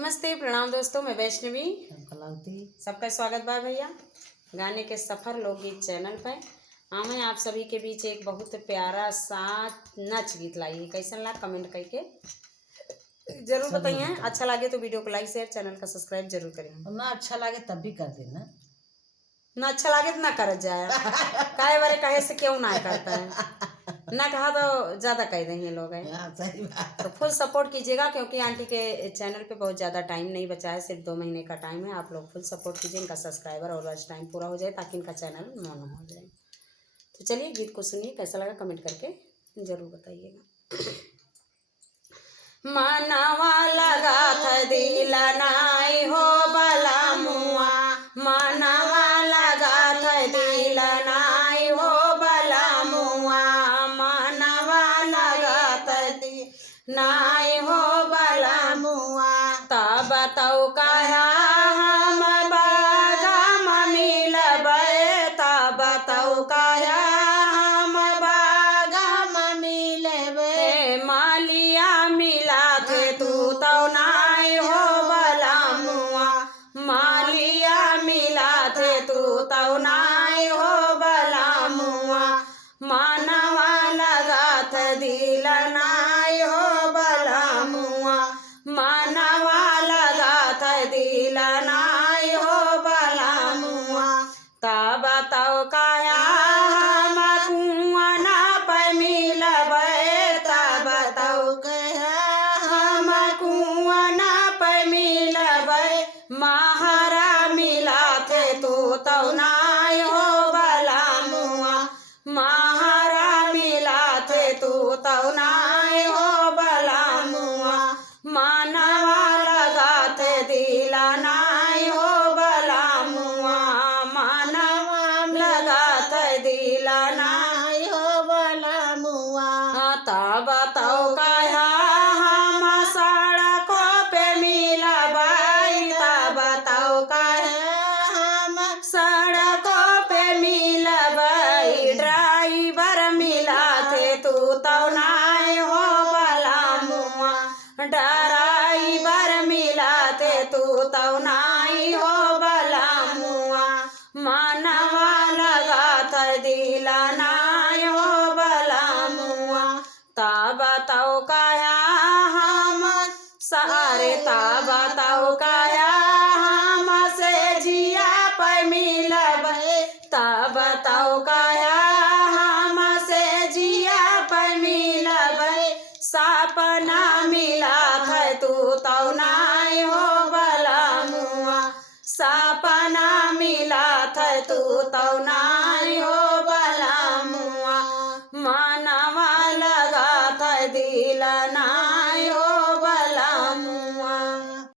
नमस्ते, प्रणाम दोस्तों। मैं वैष्णवी कलावती। सबका स्वागत बा भैया गाने के सफ़र लोकगीत चैनल पर। मैं आप सभी के बीच एक बहुत प्यारा सा नच गीत लाई। कैसन ला कमेंट करके जरूर बताइए। अच्छा लगे तो वीडियो को लाइक शेयर चैनल का सब्सक्राइब जरूर करें। ना अच्छा लगे तब भी कर देना। ना अच्छा लगे तो ना कर जाए काहे बारे कहे से क्यों ना करता है ना कहा तो ज़्यादा कह देंगे लोग हैं। सही बात। तो फुल सपोर्ट कीजिएगा क्योंकि आंटी के चैनल पे बहुत ज़्यादा टाइम नहीं बचा है, सिर्फ 2 महीने का टाइम है। आप लोग फुल सपोर्ट कीजिए, इनका सब्सक्राइबर और वॉच टाइम पूरा हो जाए ताकि इनका चैनल मोनो हो जाए। तो चलिए गीत को सुनिए, कैसा लगा कमेंट करके ज़रूर बताइएगा। मनवा लगा था दिल नाई हो बला मुआ, मनवा लगा था दिल नाई हो बला मुआ, मनवा लगा था दिल नाई हो बला मुआ। तब तो कहा हम बागा मिलबे, तब तो कहा हम बागा मिलबे, मालिया मिला थे तू तो नाई हो बला मुआ, मालिया मिला थे तू तो नाई हो बला मुआ, मनवा लगा था दिल नाई हो बला मुआ, मनवा लगा था दिल नाई हो बला मुआ। तब तो काया हम कुआं ना पे मिलबे, तब तो कहा हम कुआं ना पे मिलबे, महारा मिला थे तू तो नाई हो बला मुआ, महारा मिला थे तू तो नाई हो बला मुआ, मनवा लगा थे दिल नाई हो बला मुआ, मनवा लगा थे दिल नाई हो बला मुआ। तब तो कहा हम सड़कों पे मिलबे, तब तो कहा हम सड़कों पे मिलबे, ड्राइवर मिला थे तू तो नाई हो बला मुआ, ड्राइवर मिला थे तू तो नाई हो बला मुआ, मनवा लगा था दिल नाई हो बला मुआ। तब तो कहा हम सारे, तब तो कहा हम से जिया पे मिलबे, तब तो कहा हम से जिया पे मिलबे, सपना मिला था तू तो नाई हो बला मुआ, सपना मिला था तू तो नाई हो बला मुआ, मनवा लगा था दिल ना